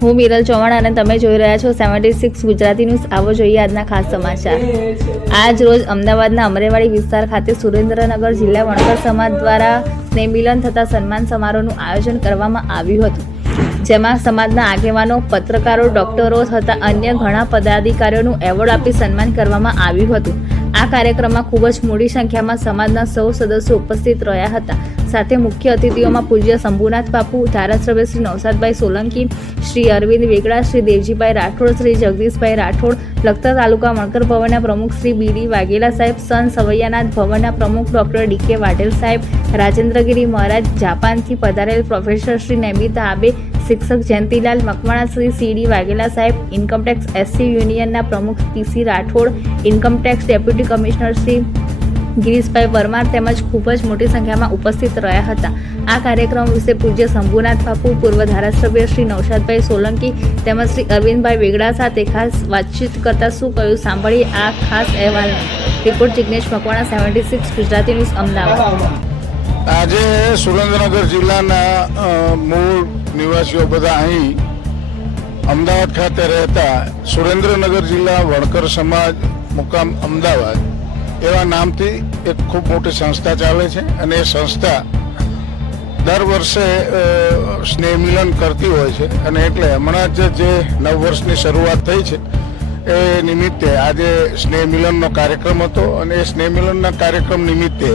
હું મિરલ ચૌહાણ અને તમે જોઈ રહ્યા છો સેવન્ટી સિક્સ ગુજરાતી ન્યૂઝ. આવો જોઈએ આજના ખાસ સમાચાર. આજ રોજ અમદાવાદના અમરેવાડી વિસ્તાર ખાતે સુરેન્દ્રનગર જિલ્લા વણકર સમાજ દ્વારા સ્નેહમિલન થતા સન્માન સમારોહનું આયોજન કરવામાં આવ્યું હતું. જેમાં સમાજના આગેવાનો, પત્રકારો, ડોક્ટરો તથા અન્ય ઘણા પદાધિકારીઓનું એવોર્ડ આપી સન્માન કરવામાં આવ્યું હતું. આ કાર્યક્રમમાં ખૂબ જ મોટી સંખ્યામાં સમાજના સૌ સદસ્યો ઉપસ્થિત રહ્યા હતા. સાથે મુખ્ય અતિથિઓમાં પૂજ્ય શંભુનાથ બાપુ, ધારાસભ્ય શ્રી નવસાદભાઈ સોલંકી, શ્રી અરવિંદ વેગડા શ્રી દેવજીભાઈ રાઠોડ, શ્રી જગદીશભાઈ રાઠોડ, લખતર તાલુકા વણકર ભવનના પ્રમુખ શ્રી બીડી વાઘેલા સાહેબ, સન સવૈયાનાથ ભવનના પ્રમુખ ડોક્ટર ડીકે વાઢેલ સાહેબ, રાજેન્દ્રગીરી મહારાજ જાપાનથી પધારેલ પ્રોફેસર શ્રી નૈમિતા આબે, શિક્ષક જયંતિલાલ મકવાણા શ્રી સીડી વાઘેલા સાહેબ, ઇન્કમટેક્સ એસસી યુનિયનના પ્રમુખ PC Rathod, income tax deputy commissioner Shri Girishbhai Parmar તેમજ ખૂબ જ મોટી સંખ્યામાં ઉપસ્થિત રહ્યા હતા. આ કાર્યક્રમ વિશે પૂજ્ય શંભુનાથ બાપુ, પૂર્વ ધારાસભ્ય શ્રી નૌશાદભાઈ સોલંકી તેમજ શ્રી અરવિંદભાઈ વેગડા સાથે ખાસ વાતચીત કરતા શું કહ્યું સાંભળીએ આ ખાસ અહેવાલ. Report Jignesh Makwana, seventy six, Gujarati news, Ahmedabad. આજે સુરેન્દ્રનગર જિલ્લાના મૂળ નિવાસીઓ બધા અહીં અમદાવાદ ખાતે રહેતા સુરેન્દ્રનગર જિલ્લા વણકર સમાજ મુકામ અમદાવાદ એવા નામથી એક ખૂબ મોટી સંસ્થા ચાલે છે અને એ સંસ્થા દર વર્ષે સ્નેહમિલન સ્નેહ મિલન કરતી હોય છે અને એટલે હમણાં જ જે નવ વર્ષની શરૂઆત થઈ છે, એ નિમિત્તે આજે સ્નેહ મિલનનો કાર્યક્રમ હતો અને એ સ્નેહ મિલનના કાર્યક્રમ નિમિત્તે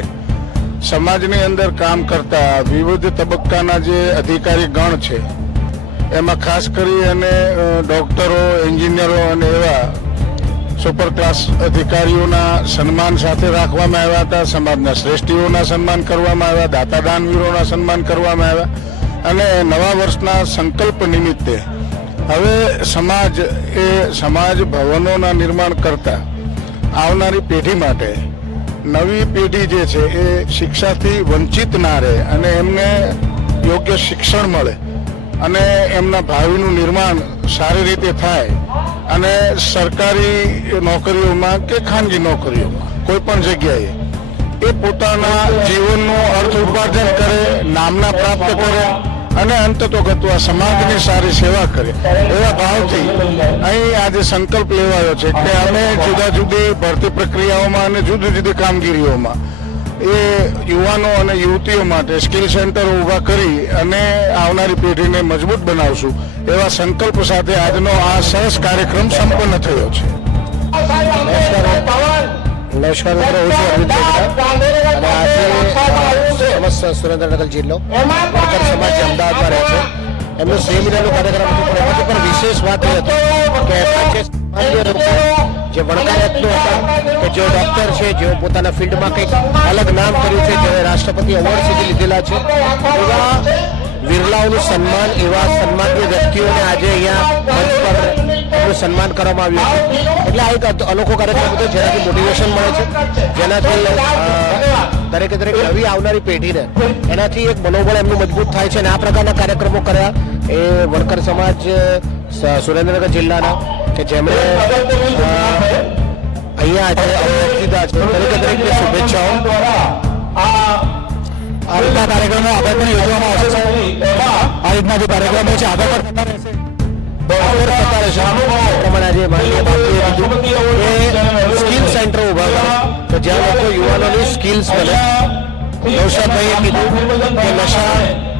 સમાજની અંદર કામ કરતા વિવિધ તબક્કાના જે અધિકારી ગણ છે, એમાં ખાસ કરી અને ડૉક્ટરો, એન્જિનિયરો અને એવા સુપર ક્લાસ અધિકારીઓના સન્માન સાથે રાખવામાં આવ્યા હતા, સમાજના શ્રેષ્ઠીઓના સન્માન કરવામાં આવ્યા દાતા દાનવીરોના સન્માન કરવામાં આવ્યા અને નવા વર્ષના સંકલ્પ નિમિત્તે હવે સમાજ એ સમાજ ભવનોના નિર્માણ કરતા આવનારી પેઢી માટે નવી પેઢી જે છે એ શિક્ષાથી વંચિત ના રહે અને એમને યોગ્ય શિક્ષણ મળે અને એમના ભાવિનું નિર્માણ સારી રીતે થાય અને સરકારી નોકરીઓમાં કે ખાનગી નોકરીઓમાં, કોઈ પણ જગ્યાએ, એ પોતાના જીવનનું અર્થ ઉપાર્જન કરે, નામના પ્રાપ્ત કરે, અને અંત તો ગતવા સમાજની સારી સેવા કરે. એવા ભાવથી અહીં આજે સંકલ્પ લેવાયો છે કે અમે જુદા જુદી ભરતી પ્રક્રિયાઓમાં અને જુદી જુદી કામગીરીઓમાં એ યુવાનો અને યુવતીઓ માટે સ્કિલ સેન્ટર ઊભા કરી અને આવનારી પેઢીને મજબૂત બનાવશું એવા સંકલ્પ સાથે આજનો આ સરસ કાર્યક્રમ સંપન્ન થયો છે. આજે સુરેન્દ્રનગર જિલ્લો વણકર સમાજ અમદાવાદમાં રહે છે. એમનો સેમિનારનો કાર્યક્રમ પણ પણ વિશેષ વાત એ હતી કે જે લોકો હતા કે જેઓ ડોક્ટર છે, જેઓ પોતાના ફિલ્ડમાં કંઈક અલગ નામ કર્યું છે જેઓ રાષ્ટ્રપતિ એવોર્ડ સુધી લીધેલા છે. એવા વિરલાઓનું સન્માન, એવા સન્માનની વ્યક્તિઓને આજે અહીંયા મંચ પર સન્માન કરવામાં આવ્યું છે. એટલે આ એક અનોખો કાર્યક્રમ હતો, જેનાથી મોટિવેશન મળે છે. જેનાથી દરેકે દરેક નવી આવનારી પેઢીને એનાથી એક મનોબળ એમનું મજબૂત થાય છે. અને આ પ્રકારના કાર્યક્રમો કર્યા એ વણકર સમાજ સુરેન્દ્રનગર જિલ્લાના કે જેમણે અ, અહીંયા આજે અવરોધ દીધા છે દરેકે દરેકને શુભેચ્છાઓ આ રીતના કાર્યક્રમો આગળ પણ યોજવામાં આવશે સાહેબ? આ રીતના જે કાર્યક્રમો છે આગળ પણ થતા રહેશે આગળ થતા રહેશે એ પ્રમાણે આજે માનનીય બાપુએ કીધું કે સ્કિલ સેન્ટર ઊભા કરે તો જ્યાં લોકો યુવાનોની સ્કિલ્સ મળે નૌશાદભાઈએ કીધું કે નશા વ્યક્તિ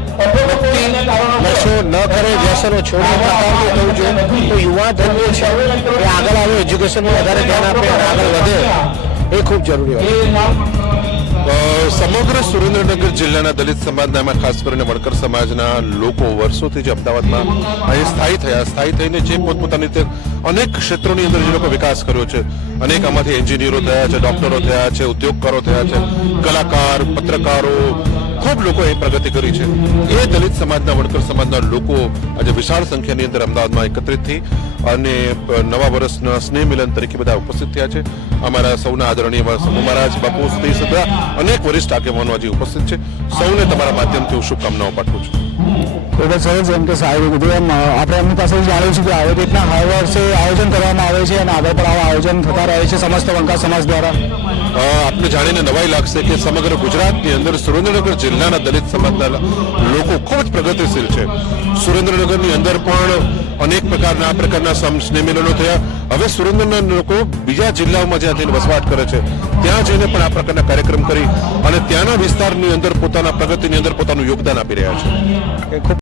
નશો ન કરે, વ્યસનો છોડી માતાઓને કહું છું તો યુવા ધન્ય છે, એ આગળ આવે, એજ્યુકેશનમાં વધારે ધ્યાન આપે અને આગળ વધે. એ ખૂબ જરૂરી હોય સમગ્ર સુરેન્દ્રનગર જિલ્લાના દલિત સમાજના ખાસ કરીને વણકર સમાજના લોકો વર્ષોથી જે અમદાવાદમાં અહીં સ્થાયી થયા, સ્થાયી થઈને જે પોતપોતાની રીતે અનેક ક્ષેત્રોની અંદર જે લોકો વિકાસ કર્યો છે. અનેક આમાંથી એન્જિનિયરો થયા છે, ડોક્ટરો થયા છે, ઉદ્યોગકારો થયા છે, કલાકાર, પત્રકારો ખૂબ લોકોએ પ્રગતિ કરી છે. એ દલિત સમાજના, વણકર સમાજના લોકો આજે વિશાળ સંખ્યાની અંદર અમદાવાદમાં એકત્રિત થઈ અને નવા વર્ષના સ્નેહ મિલન તરીકે બધા ઉપસ્થિત થયા છે. અમારા સૌના આદરણીય સમૂહ મહારાજ, બાપુ શ્રી સદા અનેક વરિષ્ઠ આગેવાનો આજે ઉપસ્થિત છે. સૌને તમારા માધ્યમથી હું શુભકામનાઓ પાઠવું છું. ખૂબ જ સરસ જેમ કે સાહેબે કીધું એમ આપણે એમની પાસે જાણ્યું છે કે આવી રીતના હર વર્ષે આયોજન કરવામાં આવે છે અને આગળ પણ આવા આયોજન થતા રહે છે સમસ્ત વંકા સમાજ દ્વારા. આપને જાણીને નવાઈ લાગશે કે સમગ્ર ગુજરાતની અંદર સુરેન્દ્રનગર જિલ્લાના દલિત સમાજના લોકો ખૂબ જ પ્રગતિશીલ છે. સુરેન્દ્રનગરની અંદર પણ અનેક પ્રકારના આ પ્રકારના સમ- સ્નેહ થયા. હવે સુરેન્દ્રનગર લોકો બીજા જિલ્લાઓમાં જ્યાં જઈને વસવાટ કરે છે ત્યાં જઈને પણ આ પ્રકારના કાર્યક્રમ કરી અને ત્યાંના વિસ્તારની અંદર પોતાના પ્રગતિની અંદર પોતાનું યોગદાન આપી રહ્યા છે.